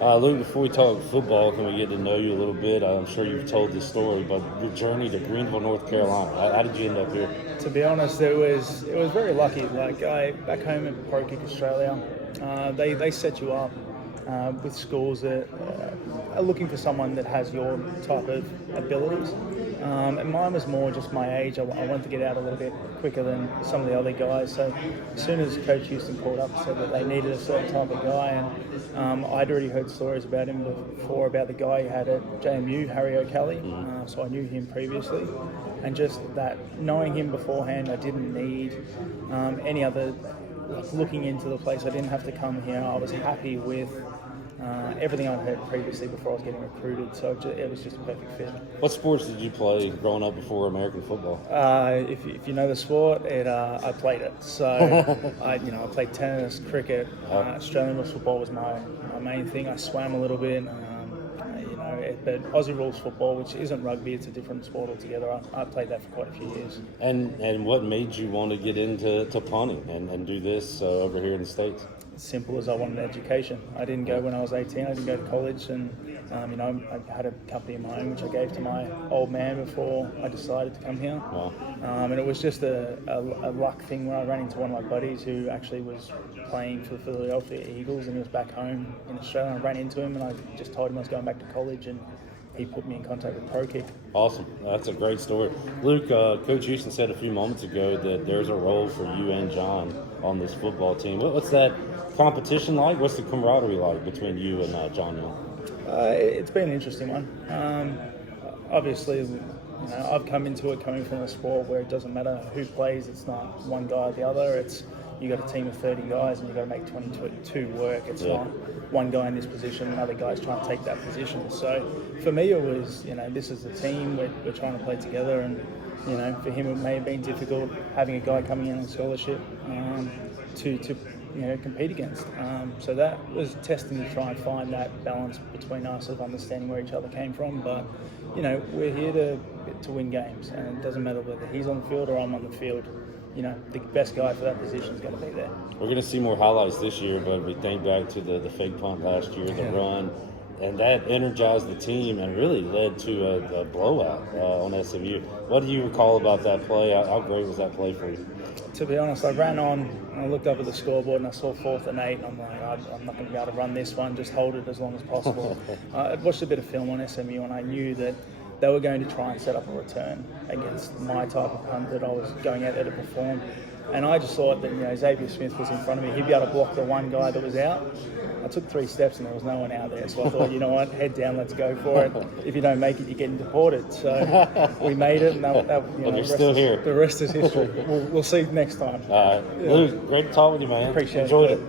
Luke, before we talk football, can we get to know you a little bit? I'm sure you've told this story, but your journey to Greenville, North Carolina. How did you end up here? To be honest, it was very lucky. Like back home in Pro Kick Australia, they set you up with schools that are looking for someone that has your type of abilities. And mine was more just my age. I wanted to get out a little bit quicker than some of the other guys. So as soon as Coach Houston called up and said that they needed a certain type of guy, and I'd already heard stories about him before, about the guy he had at JMU, Harry O'Kelly. So I knew him previously. And just that, knowing him beforehand, I didn't need any other looking into the place. I didn't have to come here. I was happy with everything I'd heard previously before I was getting recruited. So it was just a perfect fit. What sports did you play growing up before American football? If you know the sport, I played it. So I played tennis, cricket. Australian rules football was my main thing. I swam a little bit. But Aussie rules football, which isn't rugby, it's a different sport altogether. I played that for quite a few years. And what made you want to get into punting and do this over here in the States? Simple as I wanted an education. I didn't go when I was 18. I didn't go to college, and I had a company of my own which I gave to my old man before I decided to come here. Wow. And it was just a luck thing where I ran into one of my buddies who actually was playing for the Philadelphia Eagles, and he was back home in Australia. I ran into him and I just told him I was going back to college, and he put me in contact with Pro Kick. Awesome. That's a great story. Luke, Coach Houston said a few moments ago that there's a role for you and John on this football team. What's that competition like? What's the camaraderie like between you and John Young? It's been an interesting one. Obviously, I've come into it coming from a sport where it doesn't matter who plays. It's not one guy or the other. It's you got a team of 30 guys and you've got to make 22 work. It's not one guy in this position, another guy's trying to take that position. So for me, it was, this is a team, we're trying to play together, and, for him it may have been difficult having a guy coming in on scholarship to compete against. So that was testing to try and find that balance between us of understanding where each other came from. But, we're here to win games, and it doesn't matter whether he's on the field or I'm on the field. The best guy for that position is going to be there. We're going to see more highlights this year, but we think back to the fake punt last year, the run, and that energized the team and really led to a blowout on SMU. What do you recall about that play? How great was that play for you? To be honest, I ran on and I looked up at the scoreboard and I saw 4th and 8, and I'm like, I'm not going to be able to run this one, just hold it as long as possible. I'd watched a bit of film on SMU and I knew that they were going to try and set up a return against my type of punt that I was going out there to perform. And I just thought that, Xavier Smith was in front of me. He'd be able to block the one guy that was out. I took 3 steps and there was no one out there. So I thought, you know what, head down, let's go for it. If you don't make it, you're getting deported. So we made it, and you're still here. The rest is history. We'll see you next time. Luke, great to talk with you, man. Appreciate Enjoyed it. it.